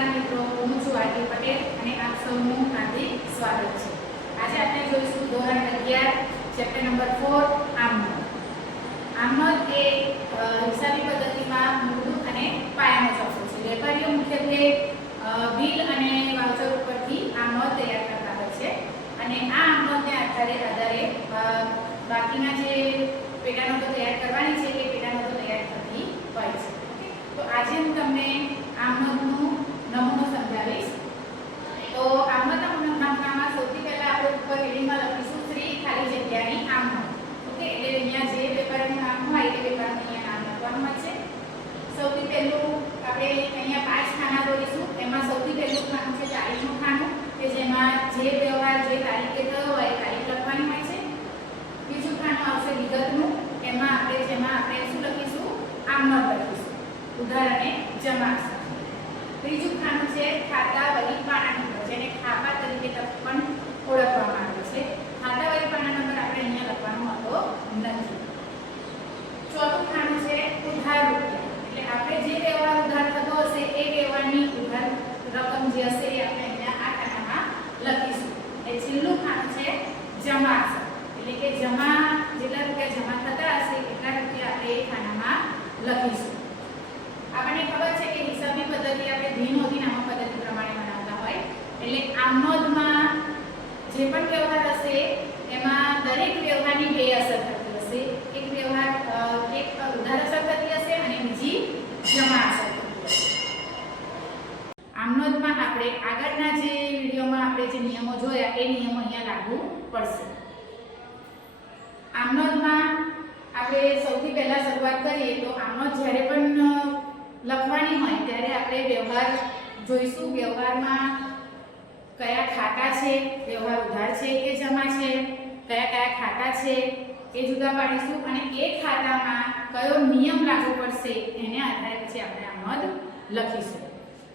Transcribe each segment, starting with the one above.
નમસ્કાર મિત્રો, હું છું આરતી પટેલ અને આપ સૌનું હાર્દિક સ્વાગત છે। આજે આપણે જોઈશું ધોરણ 11 ચેપ્ટર નંબર 4 આમનોંધ। આમનોંધ એ હિસાબી પદ્ધતિમાં મૂળભૂત અને પાયાનો ચોપડો છે। વેપારીઓ મુખ્યત્વે બિલ અને વાઉચર ઉપરથી આમનોંધ તૈયાર કરતા હોય છે અને આ આમનોંધને આધારે બાકીના જે પેટાનોંધો તૈયાર કરવાની છે એ પેટાનોંધો તૈયાર થતી હોય છે। તો આજે હું તમને આમનોંધનો નમૂનો સમજાવીશ। તો આમનોંધના નમૂનામાં સૌથી પહેલા આપણે ઉપર હેડિંગમાં લખીશું શ્રી ખાલી જગ્યાની આમનોંધ। ઓકે, એટલે અહીંયા જે વેપારીનું નામ હોય એ વેપારીનું અહીંયા નામ લખવાનું હોય છે। સૌથી પહેલું આપણે અહીંયા 5 ખાના દોરીશું। એમાં સૌથી પહેલું ખાનું છે તારીખનું ખાનું, કે જેમાં જે વ્યવહાર જે તારીખે થયો હોય એ તારીખ લખવાની હોય છે। બીજું ખાનું આવશે વિગતનું, જેમાં આપણે શું લખીશું? આમનોંધ લખીશું, ઉધાર અને જમા સાથે। ત્રીજું ખાનું છે ખાતા વહી પાના નંબર, જેને ખાપા તરીકે પણ ઓળખવામાં આવે છે। ખાતા વહી પાના નંબર આપણે અહીંયા લખવાનો હોતો નથી। ચોથું ખાનું છે ઉધાર રૂપિયા, એટલે આપણે જે વ્યવહાર ઉધાર થતો હશે એ વ્યવહારની ઉધાર રકમ જે હશે એ આપણે અહીંયા આ ખાનામાં લખીશું। એ છેલ્લું ખાનું છે જમા સાથે, એટલે કે જમા જેટલા રૂપિયા જમા થતા હશે એટલા રૂપિયા આપણે એ ખાનામાં લખીશું। આપણને ખબર છે કે હિસાબની પદ્ધતિ આપણે દ્વિનોંધી નામક પદ્ધતિ પ્રમાણે બનાવતા હોય, એટલે આમનોંધમાં જે પણ વ્યવહાર હશે એમાં દરેક વ્યવહારની બે અસર થતી હશે। એક વ્યવહાર એક ઉધાર અસર થતી હશે અને બીજી જમા અસર થતી હશે। આમનોંધમાં આપણે આગળના જે વિડિયોમાં આપણે જે નિયમો જોયા એ નિયમો અહીંયા લાગુ પડશે। આમનોંધમાં આપણે સૌથી પહેલા શરૂઆત કરીએ તો આમનોંધ જ્યારે પણ લખવાની હોય ત્યારે આપણે વ્યવહાર જોઈશું। વ્યવહારમાં કયા ખાતા છે, વ્યવહાર ઉધાર છે કે જમા છે, કયા ખાતા છે એ જુદા પાડીશું અને એ ખાતામાં કયો નિયમ લાગુ પડશે એને આધારે પછી આપણે આમનોંધ લખીશું।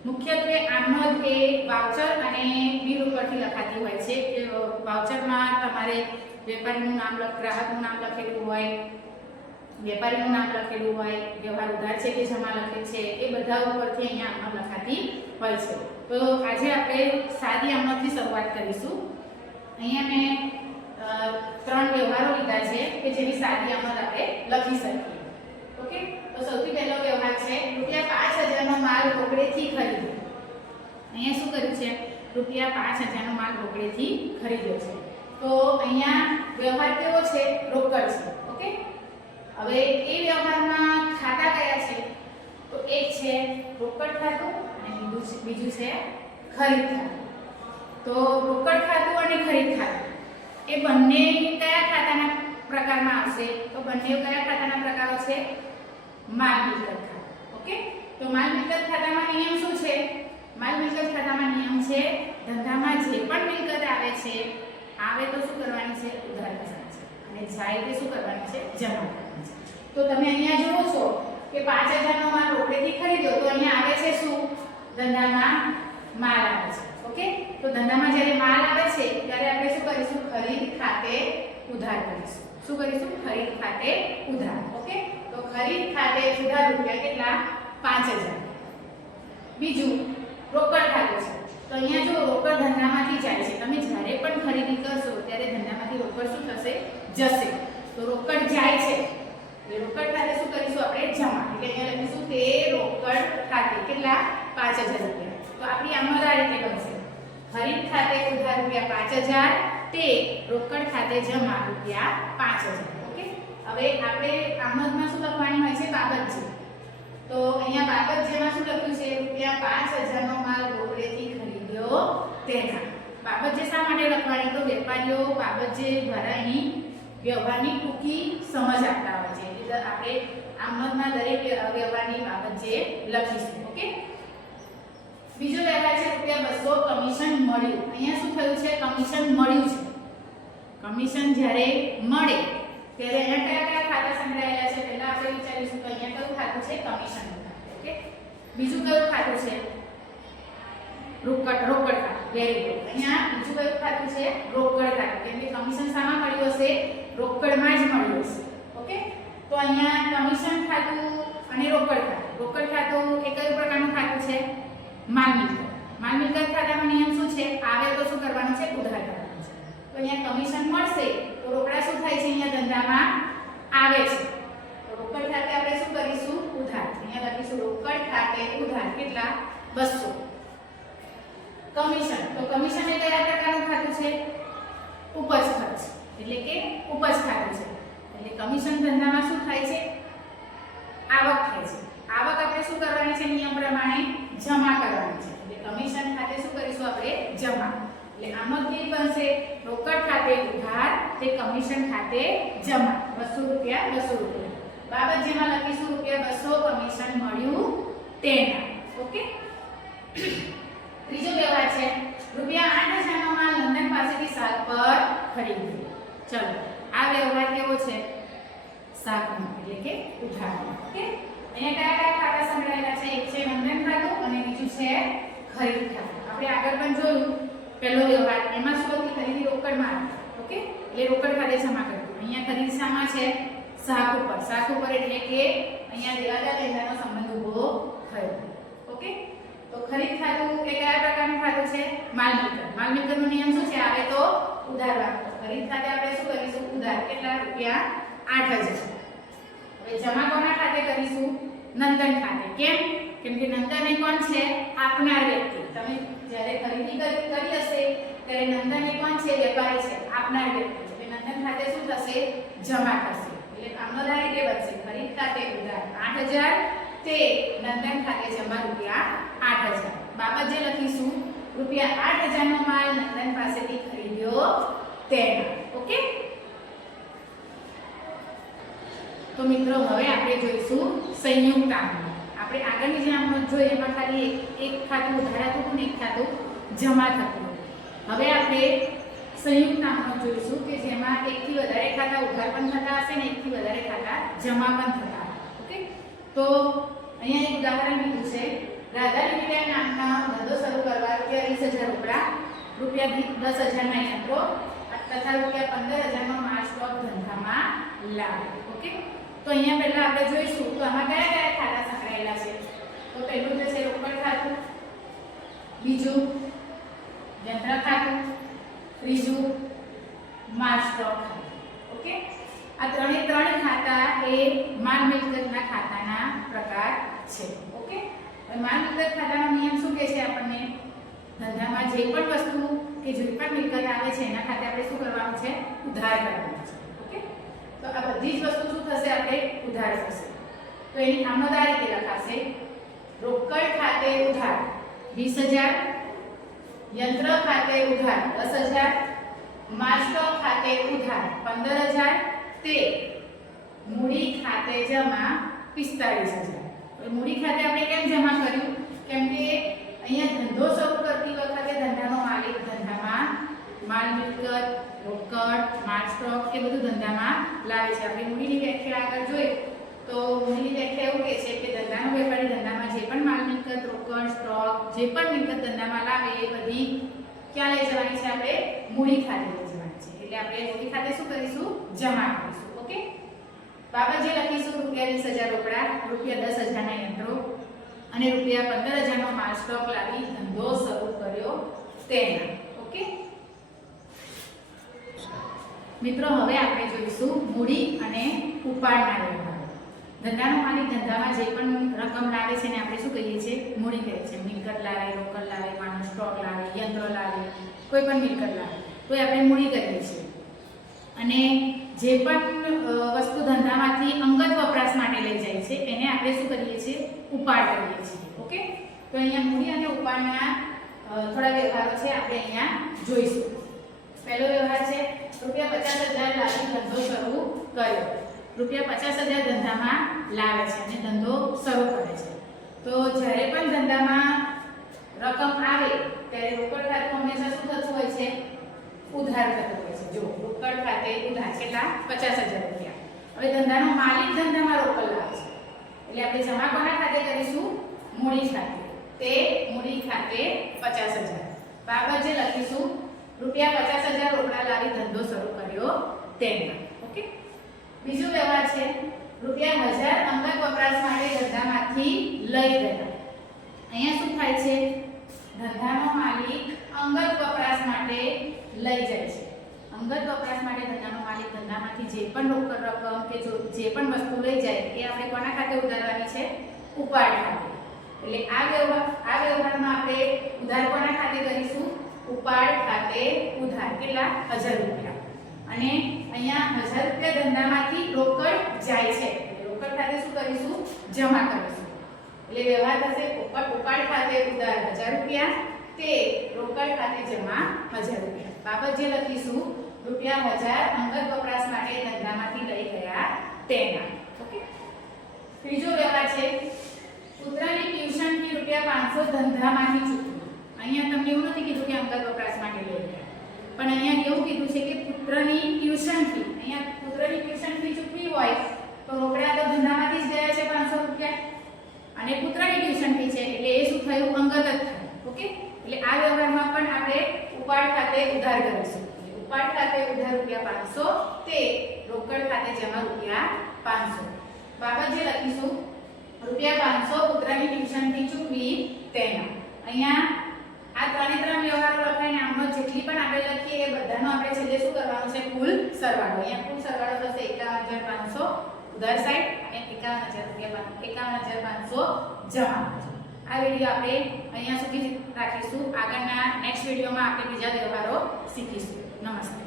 મુખ્યત્વે આમનોંધ એ વાઉચર અને બિલ ઉપરથી લખાતી હોય છે। કે વાઉચરમાં તમારે વેપારીનું નામ ગ્રાહકનું નામ લખેલું હોય, વેપારીનું નામ લખેલું હોય, વ્યવહાર ઉધાર છે કે જમા લખેલ છે એ બધા ઉપરથી અહીંયા આમનોંધ લખાતી હોય છે। તો આજે આપણે સાદી આમનોંધથી શરૂઆત કરીશું। અહીંયા મેં 3 વ્યવહારો લીધા છે કે જેની સાદી આમનોંધ આપણે લખી શકીએ। ઓકે, તો સૌથી પહેલો વ્યવહાર છે ₹5000 નો માલ રોકડેથી ખરીદ્યો। અહીંયા શું કર્યું છે? ₹5000 નો માલ રોકડેથી ખરીદ્યો છે। તો અહીંયા વ્યવહાર કેવો છે? રોકડ છે। ઓકે, હવે એ વ્યવહારમાં ખાતા કયા છે? તો એક છે રોકડ ખાતું અને બીજું છે ખરીદ ખાતું। તો રોકડ ખાતું અને ખરીદ ખાતું એ બંને કયા ખાતાના પ્રકારમાં આવશે? તો બંને કયા ખાતાના પ્રકારો છે? માલ મિલકત ખાતું। ઓકે, તો માલ મિલકત ખાતામાં નિયમ શું છે? માલ મિલકત ખાતામાં નિયમ છે ધંધામાં જે પણ મિલકત આવે છે તો શું કરવાની છે? ઉધાર કરવાની છે અને જાય તે શું કરવાની છે? જમા કરવાની છે। તો તમે અહીંયા જુઓ છો કે 5000 નો માલ રોકડેથી ખરીદ્યો, તો અહીંયા આવે છે શું? ધંધામાં માલ આવે છે। ઓકે, તો ધંધામાં જ્યારે માલ આવે છે ત્યારે આપણે શું કરીશું? ખરીદ ખાતે ઉધાર કરીશું। શું કરીશું? ખરીદ ખાતે ઉધાર। ઓકે, તો ખરીદ ખાતે ઉધાર રૂપિયા કેટલા? 5000। બીજું રોકડ ખાતું છે, તો અહીંયા જો રોકડ ધંધામાંથી જાય છે, તમે જ્યારે પણ ખરીદી કરશો ત્યારે ધંધામાંથી રોકડ શું થશે? જશે। તો રોકડ જાય છે એટલે રોકડ ખાતે શું કરીશું? આપણે જમા, એટલે અહીંયા લખીશું તે રોકડ ખાતે કેટલા? 5000 રૂપિયા। તો આપણી આમનોંધ આ રીતે બનશે: ખરીદ ખાતે ઉધાર ₹5000, તે રોકડ ખાતે જમા ₹5000। ઓકે, હવે આપણે આમનોંધમાં શું લખવાની હોય છે? બાબત છે। તો અહીંયા બાબત જેમાં શું લખ્યું છે? ₹5000 નો માલ રોકડેથી ખરીદ્યો તેના। બાબત જે શા માટે લખવાની? તો વેપારીઓ બાબત જે દ્વારા એની વ્યવહારની ટૂંકી સમજ આપતા હોય છે, એટલે આપણે આમનોંધમાં દરેક વ્યવહારની બાબત જે લખીશું। ઓકે, બીજો વ્યવહાર છે ₹200 કમિશન મળ્યું। અહીંયા શું થયું છે? કમિશન મળ્યું છે। કમિશન જ્યારે મળે ત્યારે અહીંયા કયા ખાતા સંકળાયેલા છે? પહેલા આપણે વિચારીશું કે અહીંયા કયું ખાતું છે? કમિશન ખાતું। ઓકે, બીજું કયું ખાતું છે? રોકડ ખાતું। Very good. અહીંયા બીજું કયું ખાતું છે? રોકડ ખાતું, કેમ કે કમિશન શામાં મળ્યું હશે? રોકડમાં જ મળ્યું હશે। ઓકે, તો અહીંયા કમિશન ખાતું અને રોકડ ખાતું એ કયું પ્રકારનું ખાતું છે? માલ મિલકત. માલ મિલકત ખાતાનો નિયમ શું છે? આવે તો શું કરવાનું છે? ઉધાર કરવાનું છે. તો અહીંયા કમિશન મળશે તો રોકડા શું થાય છે? અહીંયા ધંધામાં આવે છે તો રોકડ ખાતે આપણે શું કરીશું? ઉધાર. અહીંયા લખીશું રોકડ ખાતે ઉધાર. કેટલા? 200. કમિશન. તો કમિશન એ કયા પ્રકારનું ખાતું છે? ઉપજ ખર્ચ, એટલે કે ઉપજ ખાતું છે. એટલે કમિશન ધંધામાં શું થાય છે? આવક થાય છે. આવક આપણે શું કરવાની છે? નિયમ પ્રમાણે જમા કરવાની છે. એટલે કમિશન ખાતે શું કરીશું આપણે? જમા. એટલે આમાં કેવી બનશે? રોકડ ખાતે ઉધાર, તે કમિશન ખાતે જમા. 200 રૂપિયા 200 રૂપિયા. બાબત જેમાં લખીશું રૂપિયા 200 કમિશન મળ્યું તેના. ઓકે. ત્રીજો વ્યવહાર છે રૂપિયા 8000 નો માલ નંદન પાસેથી શાક પર ખરીદ્યો. ચલો આ વ્યવહાર કેવો છે? શાકનો, એટલે કે ઉધારનો. ઓકે. અહીંયા કયા કયા ખાતા સંકળાયેલા છે? એક છે નંદન ખાતું અને બીજું છે ખરીદ ખાતું. આપણે આગળ પણ જોયું પહેલો વ્યવહાર, એમાં શું હતી? ખરીદી રોકડમાં. ઓકે. એટલે રોકડ ખાતે જમા કર્યું. અહીંયા ખરીદ શામાં છે? શાક ઉપર. શાક ઉપર એટલે કે અહીંયા દેવાદાર લેનારનો સંબંધ ઊભો થયો. ઓકે. તો ખરીદ ખાતું એ કયા પ્રકારનું ખાતું છે? માલ મિલકત. માલ મિલકતનો નિયમ શું છે? આવે તો ઉધાર રાખો. ખરીદ ખાતે આપણે શું કરીશું? ઉધાર. કેટલા? રૂપિયા 8000. હવે જમા કોના ખાતે કરીશું? નંદન ખાતે. કેમ? કેમ કે નંદન એ કોણ છે? આપનાર વ્યક્તિ. તમે જ્યારે ખરીદી કરી હશે ત્યારે નંદન એ કોણ છે? વેપારી છે, આપનાર વ્યક્તિ. એટલે નંદન ખાતે શું થશે? જમા થશે. એટલે આમનો ડાયરેક્ટ એ બનશે ખરીદ ખાતે ઉધાર 8000, તે નંદન ખાતે જમા રૂપિયા 8000. બાબત જે લખીશું રૂપિયા 8000 નો માલ નંદન પાસેથી ખરીદ્યો તેના. ઓકે. તો મિત્રો હવે આપણે જોઈશું સંયુક્ત આંકડો. આપણે આગળની જે આંકડો જોઈએ એમાં ખાલી એક ખાતું ઉધાર હતું ને એક ખાતું જમા થતું. હવે આપણે સંયુક્ત આંકડો જોઈશું કે જેમાં એકથી વધારે ખાતા ઉધાર પણ થતા હશે ને એકથી વધારે ખાતા જમા પણ થતા. ઓકે. તો અહીંયા એક ઉદાહરણ લીધું છે. રાધા લિમિટેડ નામના ધંધો શરૂ કરવા રૂપિયા 20000 રોકડા, રૂપિયા 10000 ના યંત્રો તથા રૂપિયા 15000 નો માલ સ્ટોક ધંધામાં લાવે. ઓકે. તો અહીંયા પહેલા આપણે જોઈશું તો આમાં કયા કયા ખાતા સંકળાયેલા છે? તો પહેલું જે છે રોકડ ખાતું, બીજું યંત્ર ખાતું, ત્રીજું માલ સ્ટોક ખાતું. ઓકે. આ ત્રણ ખાતા એ માલ મિલકતના ખાતાના પ્રકાર છે. ઓકે. માલ મિલકત ખાતાનો નિયમ શું કહે છે આપણને? ધંધામાં જે પણ વસ્તુ કે જે પણ મિલકત આવે છે એના ખાતે આપણે શું કરવાનું છે? ઉધાર કરવાનું છે. ઓકે. તો આ બધી જ વસ્તુ શું થશે? આપણે ઉધાર થશે. તો એની નામનો રીતે લખાશે રોકડ ખાતે ઉધાર 20000, યંત્ર ખાતે ઉધાર 10000, માલ સ્ટોક ખાતે ઉધાર 15000, તે મૂડી ખાતે જમા 45000. મૂડી ખાતે આપણે કેમ જમા કર્યું? કેમ કે અહીંયા ધંધો શરૂ કરતી વખતે ધંધાનો માલિક ધંધામાં માલ મિલકત, રોકડ, માલ સ્ટોક એ બધું ધંધામાં લાવે છે. આપણે મૂડીની વ્યાખ્યા આગળ જોઈ તો મૂડીની વ્યાખ્યા એવું કહે છે કે ધંધાનો વેપારી ધંધામાં જે પણ માલ મિલકત, રોકડ, સ્ટોક જે પણ મિલકત ધંધામાં લાવે એ બધી ક્યાં લઈ જવાની છે? આપણે મૂડી ખાતે લઈ જવાની છે. એટલે આપણે મૂડી ખાતે શું કરીશું? જમા કરીશું. ઓકે. બાબત જે લખીશું રૂપિયા 20000 રોકડા, રૂપિયા 10000 ના યંત્રો અને રૂપિયા 15000 નો માલ સ્ટોક લાવી ધંધો શરૂ કર્યો તેના. ઓકે. મિત્રો હવે આપણે જોઈશું મૂડી અને ઉપાડના વ્યવહારો. ધંધાનો માલિક ધંધામાં જે પણ રકમ લાવે છે ને આપણે શું કહીએ છીએ? મૂડી કહીએ છીએ. મિલકત લાવે, રોકડ લાવે, માલ સ્ટોક લાવે, યંત્રો લાવે, કોઈ પણ મિલકત લાવે તો આપણે મૂડી કહીએ છીએ. અને જે પણ વસ્તુ ધંધામાંથી અંગત વપરાશ માટે લઈ જાય છે એને આપણે શું કરીએ છીએ? ઉપાડ કરીએ છીએ. ઓકે. તો અહીંયા મૂડી અને ઉપાડના થોડા વ્યવહારો છે આપણે અહીંયા જોઈશું. પહેલો વ્યવહાર છે રૂપિયા 50000 લાવી ધંધો શરૂ કર્યો. રૂપિયા 50000 ધંધામાં લાવે છે અને ધંધો શરૂ કરે છે. તો જ્યારે પણ ધંધામાં રકમ આવે ત્યારે રોકડ ખાતું હંમેશા શું થતું હોય છે? ઉધાર થતું હોય છે. જો રોકડ ખાતે ઉધાર કેટલા? 50000 રૂપિયા. હવે ધંધાનો માલિક ધંધામાં રોકડ લાવે છે એટલે આપણે જમા કોના ખાતે કરીશું? મૂડી ખાતે. તે મૂડી ખાતે 50000. બાબત જે લખીશું રૂપિયા 50000 રોકડા લાવી ધંધો શરૂ કર્યો તેના. ઓકે. બીજો વ્યવહાર છે રૂપિયા 1000 અંગત વપરાશ માટે ધંધામાંથી લઈ ગયા. અહીંયા શું થાય છે? ધંધાનો માલિક અંગત વપરાશ માટે લઈ જાય છે. અંગત વપરાશ માટે ધંધાનો માલિક ધંધામાંથી જે પણ રોકડ રકમ કે જે પણ વસ્તુ લઈ જાય એ આપણે કોના ખાતે ઉધારવાની છે? ઉપાડ ખાતે. એટલે આ વ્યવહારમાં આપણે ઉધાર કોના ખાતે કરીશું? ઉપાડ ખાતે ઉધાર. કેટલા? 1000 રૂપિયા. અને અહીંયા 1000 રૂપિયા ધંધામાંથી રોકડ જાય છે. રોકડ ખાતે શું કરીશું? જમા કરીશું. એટલે વ્યવહાર થશે ઉપાડ ખાતે ઉધાર 1000 રૂપિયા, તે રોકડ ખાતે જમા 1000 રૂપિયા. બાબત જે લખીશું રૂપિયા 1000 અંગત વપરાશ માટે ધંધામાંથી લઈ ગયા તેના. ઓકે. ત્રીજો વ્યવહાર છે પુત્રની ટ્યુશન ફી રૂપિયા 500 ધંધામાંથી ચૂકવી. અહીંયા તમને એવું નથી કીધું કે અંગત વપરાશ માટે લઈ ગયા, પણ અહીંયા એવું કીધું છે કે પુત્રની ટ્યુશન ફી. અહીંયા પુત્રની ટ્યુશન ફી ચૂકવી હોય તો રોકડા તો ધંધામાંથી જ ગયા છે 500 રૂપિયા, અને પુત્રની ટ્યુશન ફી છે એટલે એ શું થયું? અંગત જ થયું. ઓકે. એટલે આ વ્યવહારમાં પણ આપણે ઉપાડ ખાતે ઉધાર કરીશું. ઉપાડ ખાતે ઉધાર રૂપિયા 500, તે રોકડ ખાતે જમા રૂપિયા 500. બાબત જે લખીશું રૂપિયા 500 પુત્રની ટ્યુશન ફી ચૂકવી તેના. અહીંયા આ ત્રણ વ્યવહારો લખાઈને આમનો જેટલી પણ આપણે લખીએ એ બધાનો આપણે છેલ્લે શું કરવાનું છે? કુલ સરવાળો. અહીંયા કુલ સરવાળો થશે 51500 ઉધાર સાઈડ અને 51500 જમા. આ વિડિયો આપણે અહીંયા સુધી રાખીશું. આગળના નેક્સ્ટ વિડિયોમાં આપણે બીજા વ્યવહારો શીખીશું. નમસ્તે.